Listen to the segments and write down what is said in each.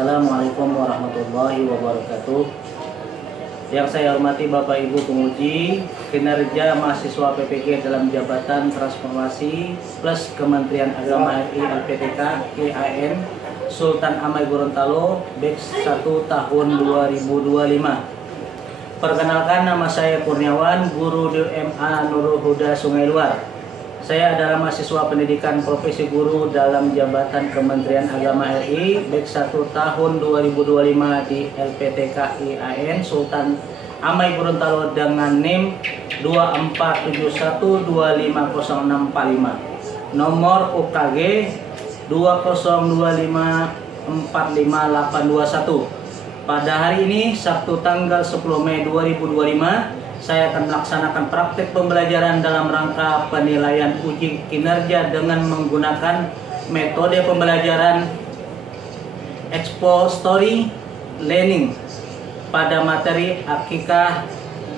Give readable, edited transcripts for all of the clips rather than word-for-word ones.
Assalamualaikum warahmatullahi wabarakatuh. Yang saya hormati Bapak Ibu penguji kinerja mahasiswa PPG dalam Jabatan Transformasi plus Kementerian Agama RI LPTK IAIN Sultan Amai Gorontalo batch 1 tahun 2025. Perkenalkan, nama saya Kurniawan, guru di MA Nurul Huda Sungai Luar. Saya adalah mahasiswa pendidikan profesi guru dalam Jabatan Kementerian Agama RI batch 1 tahun 2025 di LPTK IAIN Sultan Amai Gorontalo dengan NIM 2471250645, nomor UKG 2025458821. Pada hari ini Sabtu tanggal 10 Mei 2025, saya akan melaksanakan praktik pembelajaran dalam rangka penilaian uji kinerja dengan menggunakan metode pembelajaran expository learning pada materi akikah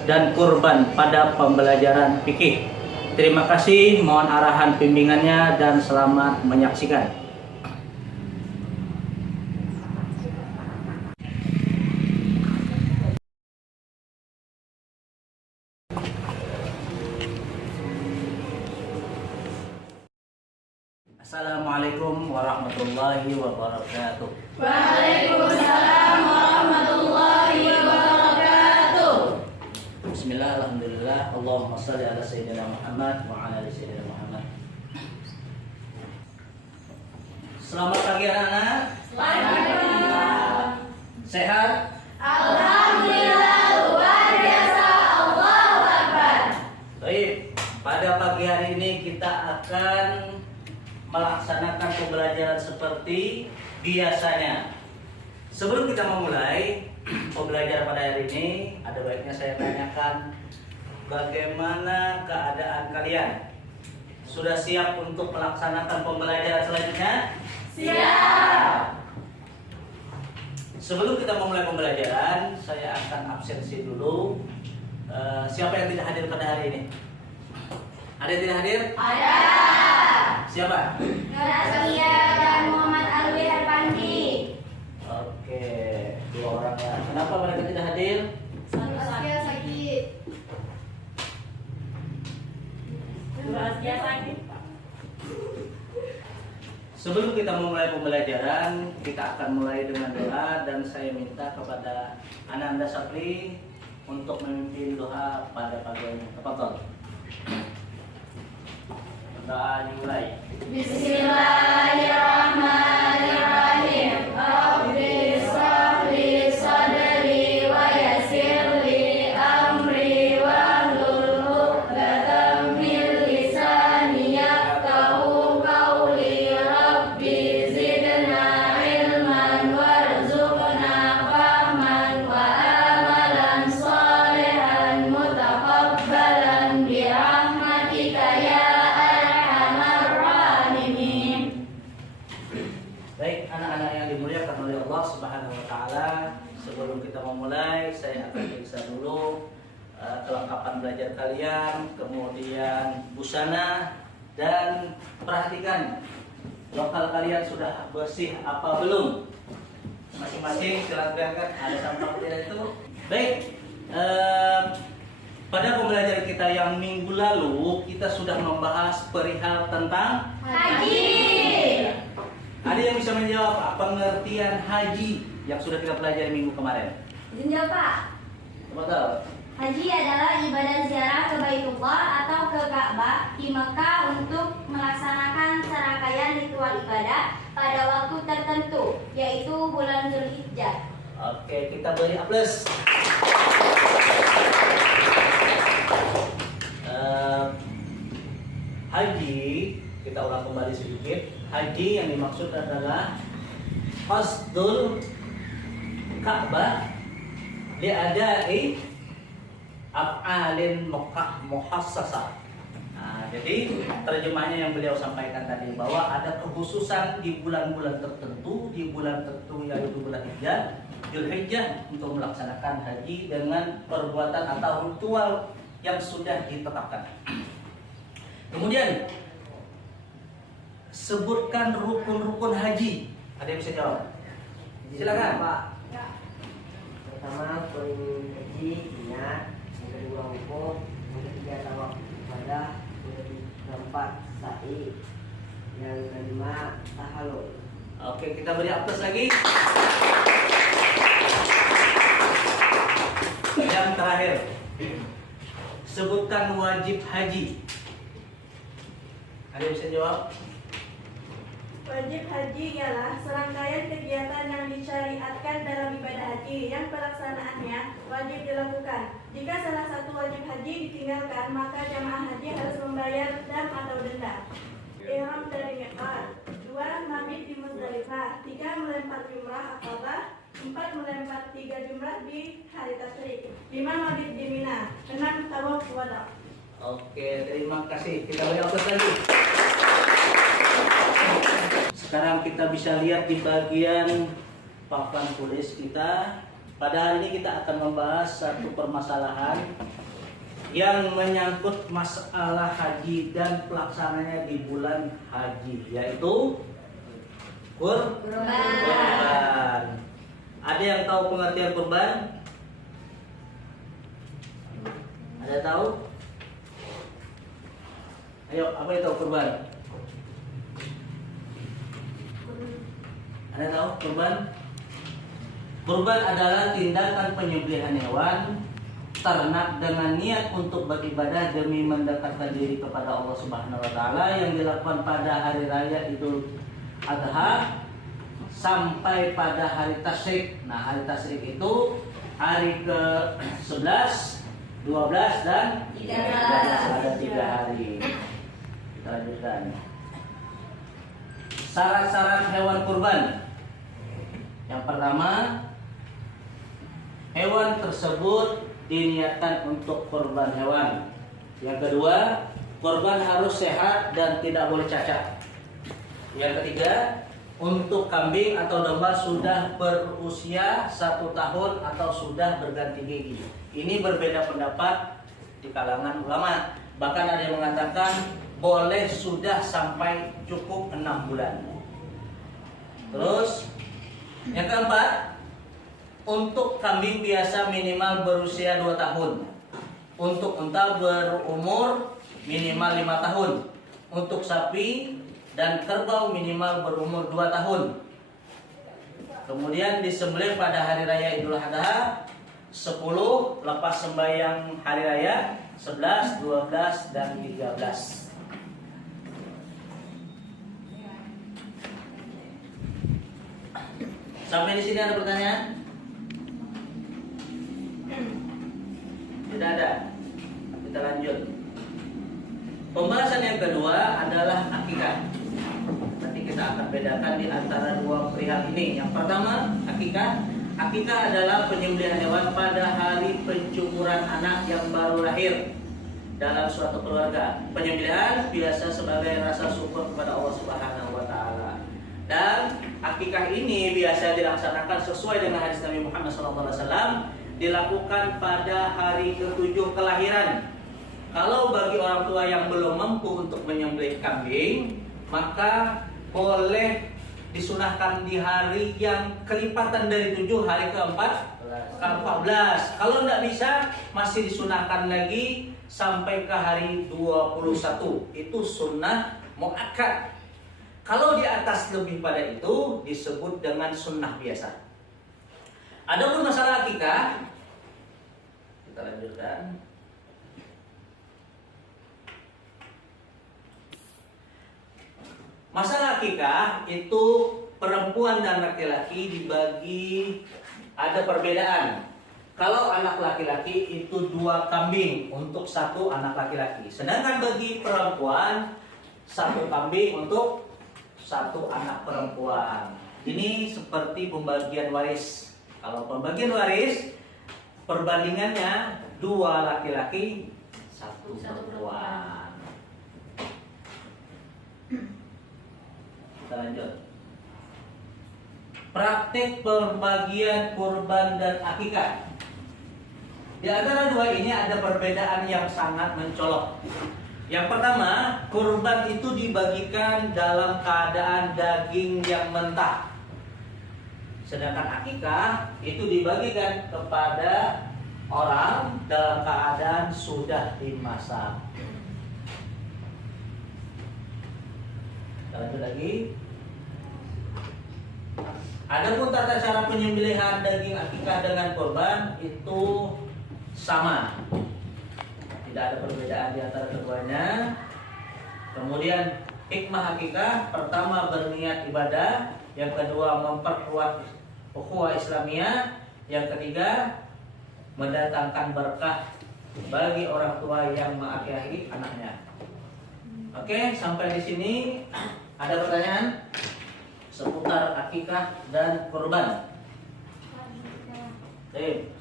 dan kurban pada pembelajaran fikih. Terima kasih, mohon arahan bimbingannya dan selamat menyaksikan. Assalamualaikum warahmatullahi wabarakatuh. Waalaikumsalam warahmatullahi wabarakatuh. Bismillah, alhamdulillah, Allahumma shalli ala sayyidina Muhammad wa ala ali sayyidina Muhammad. Selamat pagi anak-anak. Selamat pagi. Sehat? Alhamdulillah, luar biasa. Allahu Akbar. Baik, pada pagi hari ini kita akan melaksanakan pembelajaran seperti biasanya. Sebelum kita memulai pembelajaran pada hari ini, ada baiknya saya tanyakan bagaimana keadaan kalian? Sudah siap untuk melaksanakan pembelajaran selanjutnya? Siap. Sebelum kita memulai pembelajaran, saya akan absensi dulu. Siapa yang tidak hadir pada hari ini? Ada yang tidak hadir? Ada. Siapa? Nadia dan Muhammad Alwi Harpandi. Oke, dua orang ya. Kenapa mereka tidak hadir? Nadia sakit. Nadia sakit. Sebelum kita memulai pembelajaran, kita akan mulai dengan doa dan saya minta kepada Ananda Sapri untuk memimpin doa pada pagi ini. Tafadhol. Doa dimulai. Bismillahirrahmanirrahim. Rabbi shrah li sadri wa yassir li amri wahlul 'uqdatam min lisani yafqahu qawli. Rabbi zidna ilman warzuqna fahman wa amalan shalihan mutaqabbalan bi rahmatika ya arhamar rahimin. Baik, anak-anak yang dimuliakan oleh Allah Subhanahu wa taala, sebelum kita memulai, saya akan periksa dulu kelengkapan belajar kalian, kemudian busana, dan perhatikan lokal kalian sudah bersih apa belum. Masing-masing silakan, ada sampah tidak itu. Baik, pada pembelajaran kita yang minggu lalu kita sudah membahas perihal tentang Haji. Ada yang bisa menjawab pengertian haji yang sudah kita pelajari minggu kemarin? Jawab, Pak. Betul. Haji adalah ibadah ziarah ke Baitullah atau ke Ka'bah di Mekah untuk melaksanakan serangkaian ritual ibadah pada waktu tertentu, yaitu bulan Zulhijjah. Oke, kita beri aplaus. Haji, kita ulang kembali sedikit. Haji yang dimaksud adalah qasdul Ka'bah li'ada'i af'alin muhassasah. Nah, jadi terjemahnya yang beliau sampaikan tadi bahwa ada kekhususan di bulan-bulan tertentu, di bulan tertentu yaitu bulan Zulhijjah untuk melaksanakan haji dengan perbuatan atau ritual yang sudah ditetapkan. Kemudian sebutkan rukun-rukun haji. Ada yang bisa jawab? Silakan. Pak. Pertama, poin haji niat, yang kedua wukuf, yang ketiga tawaf ibadah, yang keempat sa'i, yang kelima tahallul. Oke, kita beri aplaus lagi. Yang terakhir, sebutkan wajib haji. Ada yang bisa jawab? Wajib haji ialah serangkaian kegiatan yang disyariatkan dalam ibadah haji yang pelaksanaannya wajib dilakukan. Jika salah satu wajib haji ditinggalkan, maka jamaah haji harus membayar dam atau denda. Ihram dari miqat. 2. Mabit di Muzdalifah. 3. Melempar jumrah Aqabah. 4. Melempar 3 jumrah di hari tasyrik. 5. Mabit di Mina. 6. Tawaf wada. Oke, terima kasih. Kita beri aplaus lagi. Sekarang kita bisa lihat di bagian papan tulis kita. Pada hari ini kita akan membahas satu permasalahan yang menyangkut masalah haji dan pelaksananya di bulan haji, yaitu kurban. Ada yang tahu pengertian kurban? Ada tahu? Ayo, apa itu kurban? Ada tahu kurban? Kurban adalah tindakan penyembelihan hewan ternak dengan niat untuk beribadah demi mendekatkan diri kepada Allah Subhanahu wa taala yang dilakukan pada hari raya Idul Adha sampai pada hari tasyrik. Nah, hari tasyrik itu hari ke-11, 12 dan 13. Ada 3 hari. Kita lanjutkan. Syarat-syarat hewan kurban. Yang pertama, hewan tersebut diniatkan untuk kurban hewan. Yang kedua, kurban harus sehat dan tidak boleh cacat. Yang ketiga, untuk kambing atau domba sudah berusia 1 tahun atau sudah berganti gigi. Ini berbeda pendapat di kalangan ulama. Bahkan ada yang mengatakan boleh sudah sampai cukup 6 bulan. Terus yang keempat, untuk kambing biasa minimal berusia 2 tahun. Untuk unta berumur minimal 5 tahun. Untuk sapi dan kerbau minimal berumur 2 tahun. Kemudian disembelih pada hari raya Idul Adha 10, lepas sembahyang hari raya 11, 12 dan 13. Sampai di sini ada pertanyaan? Tidak ada. Kita lanjut. Pembahasan yang kedua adalah akikah. Nanti kita akan bedakan di antara 2 perihal ini. Yang pertama, akikah. Akikah adalah penyembelihan hewan pada hari pencukuran anak yang baru lahir dalam suatu keluarga. Penyembelihan biasa sebagai rasa syukur kepada Allah Subhanahu wa taala. Dan akikah ini biasa dilaksanakan sesuai dengan hadis Nabi Muhammad SAW, dilakukan pada hari ke-7 kelahiran. Kalau bagi orang tua yang belum mampu untuk menyembelih kambing, maka boleh disunahkan di hari yang kelipatan dari 7, hari ke-14. Kalau tidak bisa, masih disunahkan lagi sampai ke hari 21. Itu sunnah muakkad. Kalau di atas lebih pada itu disebut dengan sunnah biasa. Adapun masalah akikah, kita lanjutkan. Masalah akikah itu perempuan dan laki-laki dibagi, ada perbedaan. Kalau anak laki-laki itu 2 kambing untuk 1 anak laki-laki. Sedangkan bagi perempuan 1 kambing untuk 1 anak perempuan. Ini seperti pembagian waris. Kalau pembagian waris, perbandingannya 2 laki-laki, 1 perempuan. Kita lanjut. Praktik pembagian kurban dan akikah. Di antara 2 ini ada perbedaan yang sangat mencolok. Yang pertama, kurban itu dibagikan dalam keadaan daging yang mentah. Sedangkan akikah itu dibagikan kepada orang dalam keadaan sudah dimasak. Kita lanjut lagi. Adapun tata cara penyembelihan daging akikah dengan korban itu sama, tidak ada perbedaan di antara keduanya. Kemudian hikmah akikah, pertama berniat ibadah, yang kedua memperkuat ukhuwah Islamiyah, yang ketiga mendatangkan berkah bagi orang tua yang mengakikahi anaknya. Oke, sampai di sini ada pertanyaan seputar akikah dan kurban.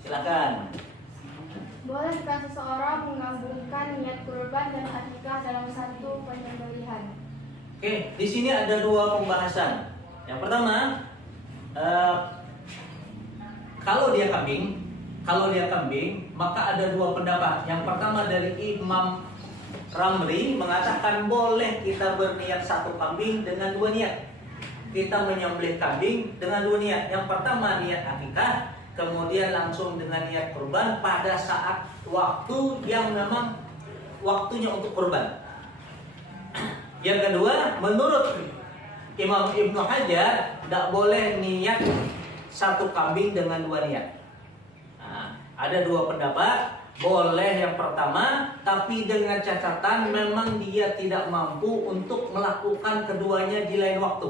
Silakan. Bolehkah seseorang menggabungkan niat kurban dan akikah dalam satu penyembelihan? Oke, di sini ada dua pembahasan. Yang pertama, kalau dia kambing, maka ada dua pendapat. Yang pertama dari Imam Ramli mengatakan boleh kita berniat satu kambing dengan dua niat. Kita menyembelih kambing dengan dua niat. Yang pertama niat akikah, kemudian langsung dengan niat kurban pada saat waktu yang memang waktunya untuk kurban. Yang kedua, menurut Imam Ibnu Hajar, tidak boleh niat satu kambing dengan dua niat. Nah, ada dua pendapat. Boleh yang pertama, tapi dengan catatan memang dia tidak mampu untuk melakukan keduanya di lain waktu.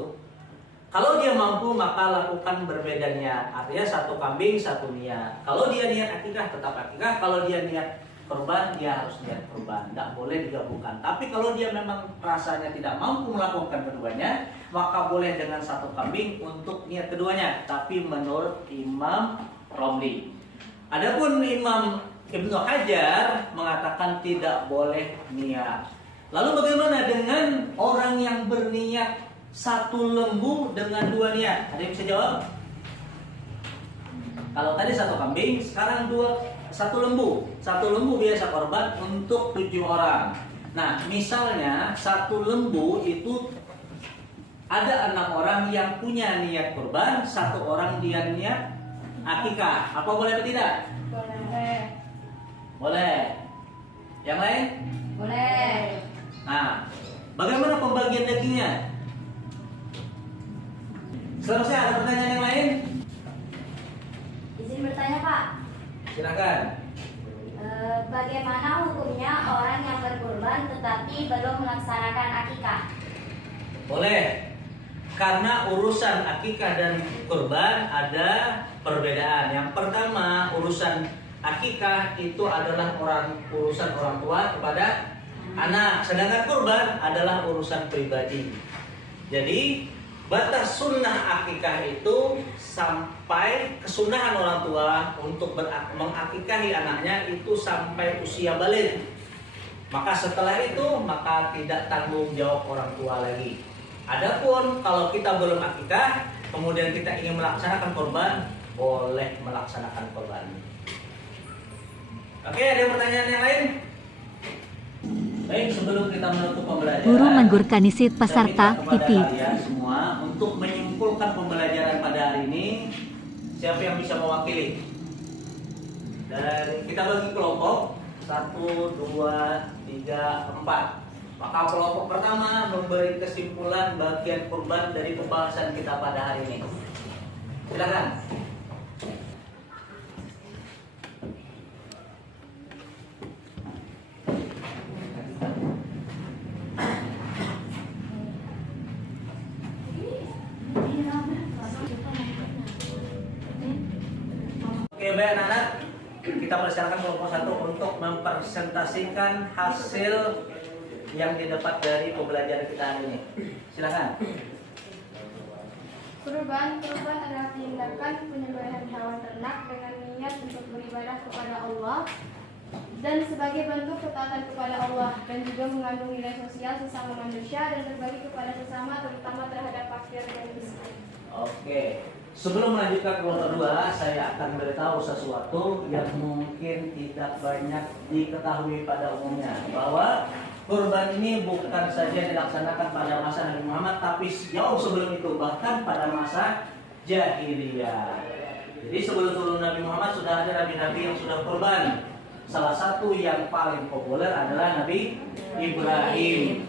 Kalau dia mampu maka lakukan berbeda niat. Artinya satu kambing satu niat. Kalau dia niat akikah tetap akikah. Kalau dia niat kurban dia harus niat kurban. Tidak boleh digabungkan. Tapi kalau dia memang rasanya tidak mampu melakukan keduanya, maka boleh dengan satu kambing untuk niat keduanya. Tapi menurut Imam Romli. Adapun Imam Ibnu Hajar mengatakan tidak boleh niat. Lalu bagaimana dengan orang yang berniat satu lembu dengan dua niat? Ada yang bisa jawab? Kalau tadi satu kambing, sekarang satu lembu. Satu lembu biasa korban untuk 7 orang. Nah, misalnya satu lembu itu ada 6 orang yang punya niat kurban, 1 orang dia niat akikah. Apa boleh atau tidak? Boleh. Boleh. Yang lain? Boleh. Nah, bagaimana pembagian dagingnya? Seterusnya ada pertanyaan yang lain? Izin bertanya, Pak. Silakan. Bagaimana hukumnya orang yang berkurban tetapi belum melaksanakan akikah? Boleh. Karena urusan akikah dan kurban ada perbedaan. Yang pertama, urusan akikah itu adalah urusan orang tua kepada anak, sedangkan kurban adalah urusan pribadi. Jadi batas sunnah akikah itu sampai kesunahan orang tua untuk mengakikahi anaknya itu sampai usia balik. Maka setelah itu maka tidak tanggung jawab orang tua lagi. Adapun kalau kita belum akikah, kemudian kita ingin melaksanakan kurban, boleh melaksanakan kurban. Oke, ada pertanyaan yang lain? Baik, sebelum kita menutup pembelajaran, Guru Manggur Kanisit Pasarta kepada TV. kalian semua untuk menyimpulkan pembelajaran pada hari ini, siapa yang bisa mewakili? Dan kita bagi kelompok 1, 2, 3, 4. Maka kelompok pertama memberi kesimpulan bagian kurban dari pembahasan kita pada hari ini. Silakan. Oke, baik anak-anak, kita persilakan kelompok 1 untuk mempresentasikan hasil yang didapat dari pembelajaran kita hari ini. Silakan. Kurban adalah tindakan penyembelihan hewan ternak dengan niat untuk beribadah kepada Allah dan sebagai bentuk ketaatan kepada Allah, dan juga mengandung nilai sosial sesama manusia dan berbagi kepada sesama, terutama terhadap fakir dan miskin. Oke, sebelum melanjutkan kelompok 2, saya akan beritahu sesuatu yang mungkin tidak banyak diketahui pada umumnya, bahwa kurban ini bukan saja dilaksanakan pada masa Nabi Muhammad, tapi jauh sebelum itu, bahkan pada masa jahiliyah. Jadi sebelum Nabi Muhammad sudah ada nabi-nabi yang sudah korban. Salah satu yang paling populer adalah Nabi Ibrahim.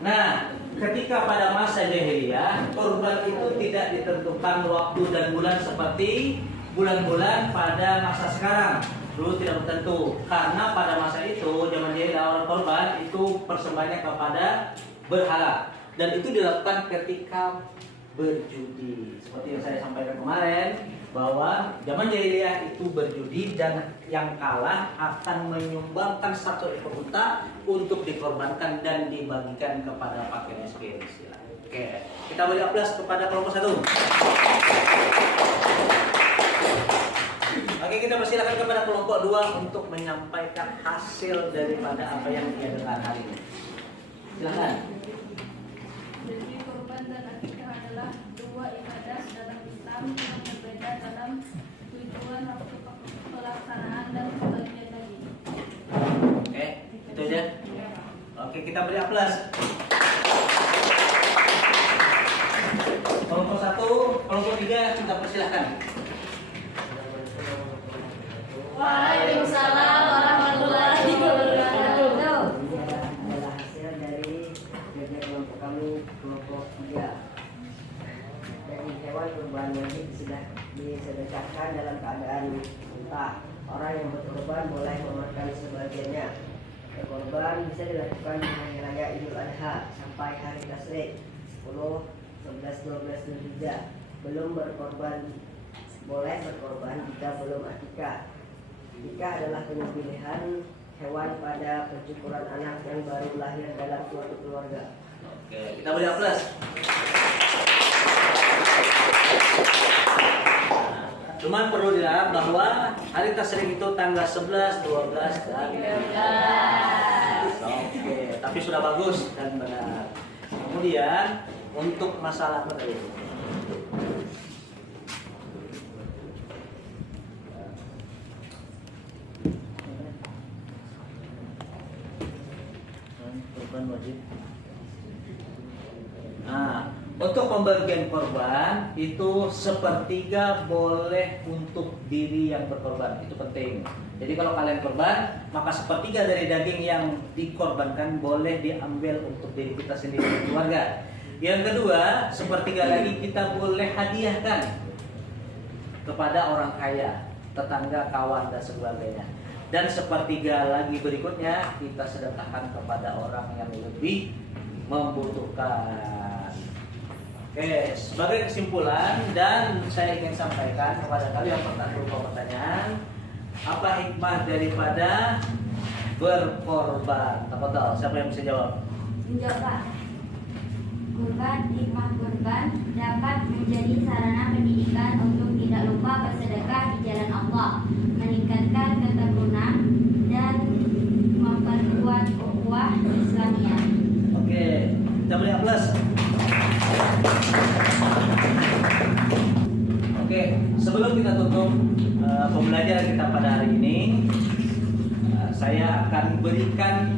Nah, ketika pada masa jahiliyah, korban itu tidak ditentukan waktu dan bulan seperti bulan-bulan pada masa sekarang. Dulu tidak tertentu, karena pada masa itu zaman jahiliyah awal korban itu persembahannya kepada berhala, dan itu dilakukan ketika berjudi. Seperti yang saya sampaikan kemarin, bahwa zaman jahiliyah itu berjudi dan yang kalah akan menyumbangkan satu ekor unta untuk dikorbankan dan dibagikan kepada fakir miskin. Oke, kita beri aplaus kepada kelompok 1. Oke, kita persilakan kepada kelompok 2 untuk menyampaikan hasil daripada apa yang dia dengar hari ini. Silakan. Jadi kurban dan akikah adalah dua ibadah dalam Islam yang berbeda dalam tujuan, waktu pelaksanaan, dan sebagian lagi. Oke, itu aja. Oke, kita beri aplaus. Kelompok 1, kelompok 3 kita persilahkan. Waalaikumsalam warahmatullahi wabarakatuh. Ini adalah hasil dari kerja kelompok kami, kelompok 3. Dari hewan kurban wajib disedekahkan dalam keadaan unta. Orang yang berkorban boleh memakan sebagiannya. Berkorban bisa dilakukan di hari raya Idul Adha sampai hari Tasyrik 10, 11, 12 Dzulhijjah. Belum berkorban, boleh berkorban jika belum akikah. Akikah adalah penyembelihan hewan pada pencukuran anak yang baru lahir dalam suatu keluarga. Oke, kita beri aplaus. Cuman perlu diingat bahwa hari tasyrik itu tanggal 11, 12, dan 13. Oke, tapi sudah bagus dan benar. Kemudian untuk masalah materi. Korban wajib. Nah, untuk pembagian korban itu sepertiga boleh untuk diri yang berkorban, itu penting. Jadi kalau kalian korban, maka sepertiga dari daging yang dikorbankan boleh diambil untuk diri kita sendiri dan keluarga. Yang kedua, sepertiga lagi kita boleh hadiahkan kepada orang kaya, tetangga, kawan, dan sebagainya. Dan sepertiga lagi berikutnya kita sedekahkan kepada orang yang lebih membutuhkan. Oke, sebagai kesimpulan dan saya ingin sampaikan kepada kalian berupa pertanyaan, apa hikmah daripada berkorban? Tafadhol, siapa yang bisa jawab? Menjawab, Pak. Kurban, hikmah kurban dapat menjadi sarana pendidikan untuk tidak lupa bersedekah di jalan Allah, meningkatkan keteguhan dan memperkuat ukhuwah Islamiyah. Oke, kita beri aplaus. Oke, sebelum kita tutup pembelajaran kita pada hari ini, saya akan berikan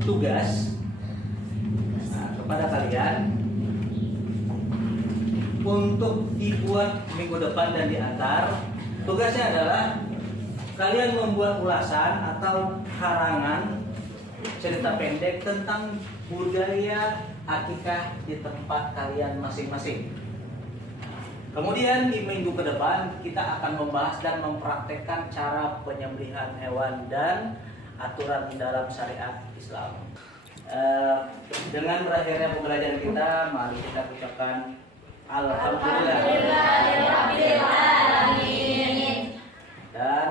tugas kepada kalian untuk dibuat minggu depan dan diantar. Tugasnya adalah kalian membuat ulasan atau karangan cerita pendek tentang budaya akikah di tempat kalian masing-masing. Kemudian di minggu ke depan kita akan membahas dan mempraktekkan cara penyembelihan hewan dan aturan dalam syariat Islam. Dengan berakhirnya pembelajaran kita, mari kita ucapkan Alhamdulillahirrabbilalamin. Dan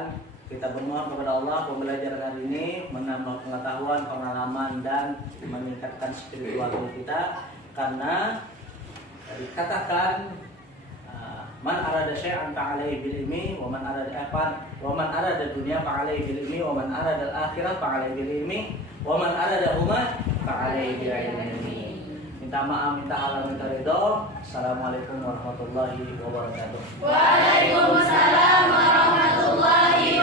kita bermohon kepada Allah pembelajaran hari ini menambah pengetahuan, pengalaman, dan meningkatkan spiritual kita, karena dikatakan man arada syai'an fa'alaihi bil ilmi wa man arada dunya fa'alaihi bil ilmi wa man arada al-akhirah fa'alaihi bil ilmi wa man arada huma fa'alaihi bil ilmi. Minta maaf, minta halal, minta ridho. Assalamualaikum warahmatullahi wabarakatuh. Waalaikumsalam warahmatullahi